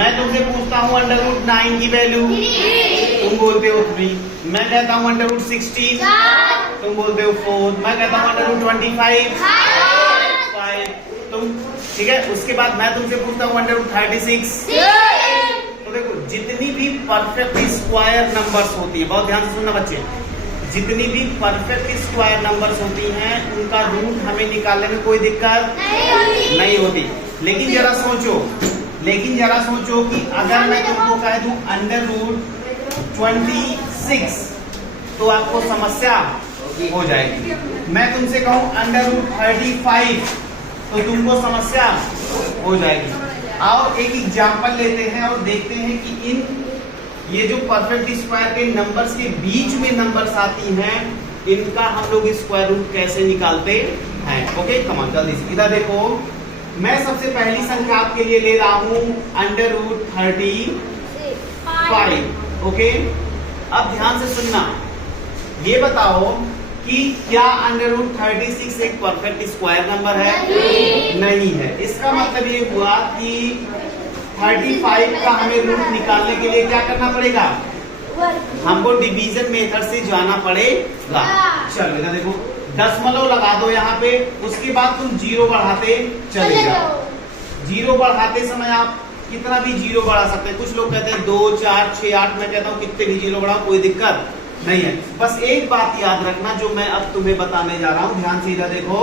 मैं तुमसे पूछता हूँ √9 की वैल्यू, तुम बोलते हो 3। मैं कहता हूँ √16, तुम बोलते हो 4। मैं कहता हूँ √25, 5। तुम ठीक है। उसके बाद मैं तुमसे पूछता हूँ √36। तो देखो जितनी भी परफेक्ट स्क्वायर नंबर्स होती है, बहुत ध्यान से सुनना बच्चे, जितनी भी परफेक्ट स्क्वायर नंबर्स होती हैं उनका रूट हमें निकालने में कोई दिक्कत नहीं होती। लेकिन जरा सोचो कि अगर मैं तुमको कह दूं √26 तो आपको समस्या हो जाएगी। मैं तुमसे कहूं √35 तो तुमको समस्या हो जाएगी। आओ एक एग्जाम्पल लेते हैं और देखते हैं कि ये जो परफेक्ट स्क्वायर के नंबर्स के बीच में नंबर्स आती हैं इनका हम लोग स्क्वायर रूट कैसे निकालते हैं। ओके कमान जल्दी से इधर देखो। मैं सबसे पहली संख्या आपके लिए ले रहा हूं √35। ओके अब ध्यान से सुनना, ये बताओ कि क्या √36 एक परफेक्ट स्क्वायर नंबर है? नहीं है। इसका मतलब ये हुआ कि 35 का हमें रूट निकालने के लिए क्या करना पड़ेगा? हमको डिवीजन मेथड से जाना पड़ेगा। चलो इधर देखो, दशमलव लगा दो यहाँ पे, उसके बाद तुम 0 बढ़ाते चले जाओ। 0 बढ़ाते समय आप कितना भी 0 बढ़ा सकते हैं। कुछ लोग कहते हैं 2, 4, 6, 8। मैं कहता हूँ कितने भी 0 बढ़ाओ कोई दिक्कत नहीं है। बस एक बात याद रखना जो मैं अब तुम्हें बताने जा रहा हूँ, ध्यान से इधर देखो।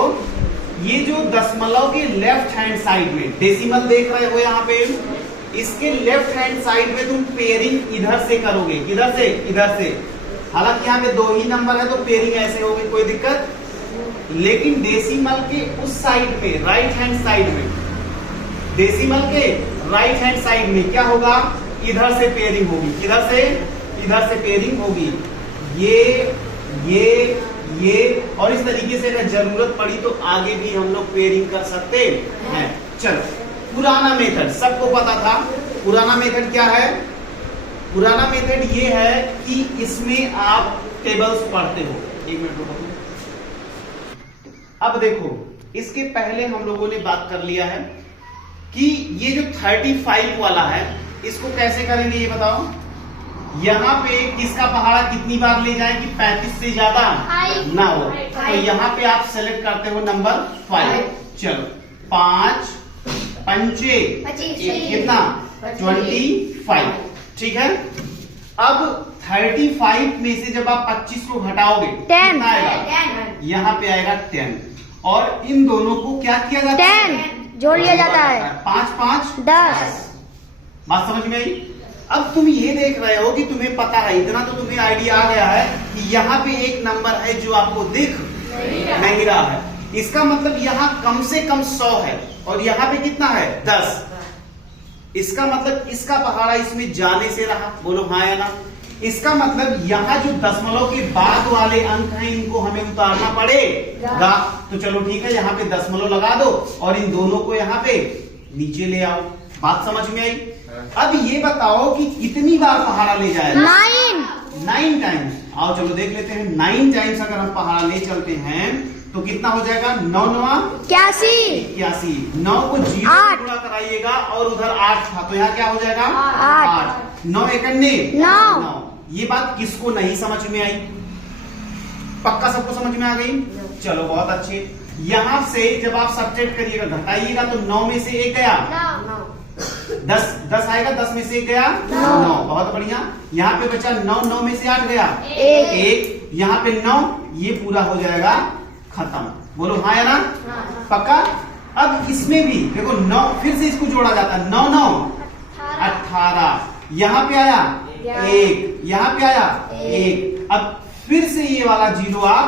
ये जो दशमलव के लेफ्ट हैंड साइड में डेसिमल देख रहे हो यहाँ पे, इसके लेफ्ट हैंड साइड में तुम पेयरिंग इधर से करोगे। किधर से? इधर से। हालांकि यहाँ पे 2 ही नंबर है तो पेयरिंग ऐसे होगी, कोई दिक्कत। लेकिन डेसिमल के उस साइड में, राइट हैंड साइड में, डेसिमल के राइट हैंड साइड में क्या होगा? इधर से पेयरिंग होगी। किधर से? इधर से पेयरिंग होगी। ये और इस तरीके से अगर जरूरत पड़ी तो आगे भी हम लोग पेयरिंग कर सकते हैं। चलो पुराना मेथड सबको पता था। पुराना मेथड क्या है? पुराना मेथड ये है कि इसमें आप टेबल्स पढ़ते हो। 1 मिनट रुको। अब देखो इसके पहले हम लोगों ने बात कर लिया है कि ये जो 35 वाला है इसको कैसे करेंगे ये बताओ। यहाँ पे किसका पहाड़ा कितनी बार ले जाए कि 35 से ज्यादा ना हो। तो यहाँ पे आप सेलेक्ट करते हो नंबर 5। चलो 5 पंचे कितना? 25। ठीक है। अब 35 में से जब आप 25 को घटाओगे कितना आएगा? यहाँ पे आएगा 10। और इन दोनों को क्या किया जाता है? 10 जोड़ लिया जाता है। 5 5 10। बात समझ में आई? अब तुम ये देख रहे हो कि तुम्हें पता है, इतना तो तुम्हें आइडिया आ गया है कि यहाँ पे एक नंबर है जो आपको दिख नहीं रहा है। इसका मतलब यहाँ कम से कम 100 है और यहाँ पे कितना है? 10। इसका मतलब इसका पहाड़ा इसमें जाने से रहा। बोलो हाँ या ना। इसका मतलब यहाँ जो दशमलव के बाद वाले अंक हैं इनको हमें उतारना पड़ेगा। तो चलो ठीक है, यहाँ पे दशमलव लगा दो और इन दोनों को यहाँ पे नीचे ले आओ। बात समझ में आई? अब ये बताओ कि कितनी बार पहाड़ा ले जाएगा? 9 टाइम्स। आओ चलो देख लेते हैं। 9 टाइम्स अगर हम पहाड़ा ले चलते हैं तो कितना हो जाएगा? 9 9 81। 9 को 0 से गुणा कराइएगा और उधर 8 था तो यहाँ क्या हो जाएगा? 8। 9 1 9। ये बात किसको नहीं समझ में आई? पक्का सबको समझ में आ गई? चलो बहुत अच्छे। यहाँ से जब आप सब्ट्रैक्ट करिएगा, घटाइएगा तो 9 में से 1 गया 10 आएगा। 10 में से 1 गया 9। बहुत बढ़िया। यहाँ पे बचा 9। 9 में से 8 गया 1। यहाँ पे 9। ये पूरा हो जाएगा खत्म। बोलो हाँ या ना? पक्का। अब इसमें भी देखो 9 फिर से इसको जोड़ा जाता है। 9 9 18। यहाँ पे आया 1, यहाँ पे आया 1। अब फिर से ये वाला 0 आप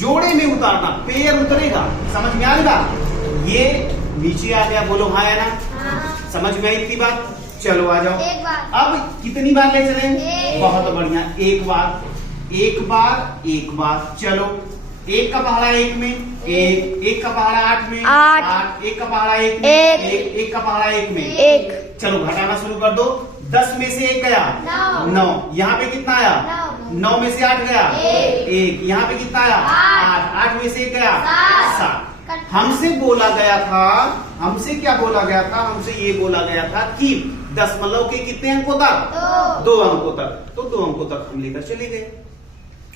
जोड़े में उतारना, पेयर उतरेगा। समझ में आएगा? ये नीचे आ गया। बोलो हाँ या ना? समझ में आई इतनी बात? चलो आ जाओ। अब कितनी बार ले चले? बहुत बढ़िया। एक बार। चलो 1 का पहाड़ा 1 में 1 का पहाड़ा 8 में 8 1 का पहाड़ा 1 में 1 का पहाड़ा 1 में 1। चलो घटाना शुरू कर दो। 10 में से 1 गया 9। यहाँ पे कितना आया? 9 में से 8 गया 1। यहाँ पे कितना आया? 8। 8 में से 1 गया 7। हमसे बोला गया था, हमसे क्या बोला गया था, हमसे ये बोला गया था कि दशमलव के कितने अंकों तक, 2 अंकों तक, तो 2 अंकों तक हम लेकर चले गए,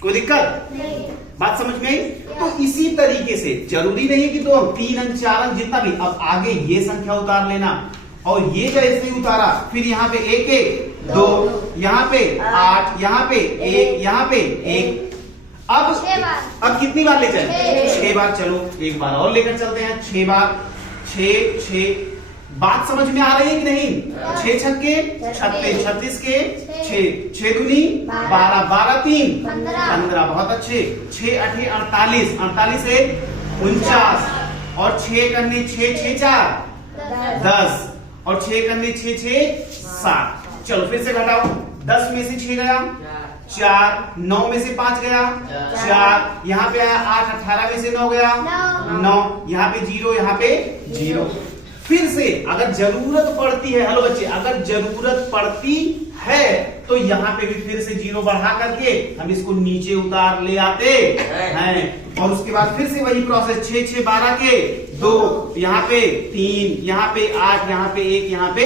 कोई दिक्कत नहीं। बात समझ में आई। तो इसी तरीके से जरूरी नहीं है कि 2 अंक, 3 अंक, 4 अंक, जितना भी, अब आगे ये संख्या उतार लेना और ये जैसे ही उतारा फिर यहाँ पे 1 1 2, यहाँ पे 8, यहाँ पे 1, यहाँ पे 1, अब कितनी बार ले जाए, 6 बार। चलो एक बार और लेकर चलते हैं, 6 बार, 6 6। बात समझ में आ रही है कि नहीं, 6 छक्के 36, 36 के 6, 6 दूनी 12, 12 3 15, बहुत अच्छे। 6 8 48, 48 से 49 और 6 करने 6 6 4 10 और 6 करने 6 6 7। चलो फिर से घटाओ, 10 में से 6 गया 4, 9 में से 5 गया 4, यहाँ पे आया 8, 18 में से 9 गया 9, यहाँ पे 0, यहाँ पे 0। फिर से अगर जरूरत पड़ती है, हेलो बच्चे, अगर जरूरत पड़ती है तो यहाँ पे भी फिर से 0 बढ़ा करके हम इसको नीचे उतार ले आते हैं और उसके बाद फिर से वही प्रोसेस, 6 6 12 के 2, यहाँ पे 3, यहाँ पे 8, यहाँ पे 1, यहाँ पे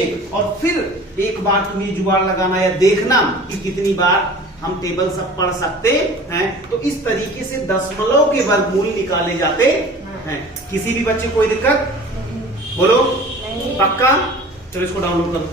1 और फिर एक बार तुम ये जुगाड़ लगाना या देखना कि कितनी बार हम टेबल सब पढ़ सकते हैं। तो इस तरीके से दशमलव के वर्गमूल निकाले जाते हैं। किसी भी बच्चे कोई दिक्कत बोलो, पक्का? चलो इसको डाउनलोड करो।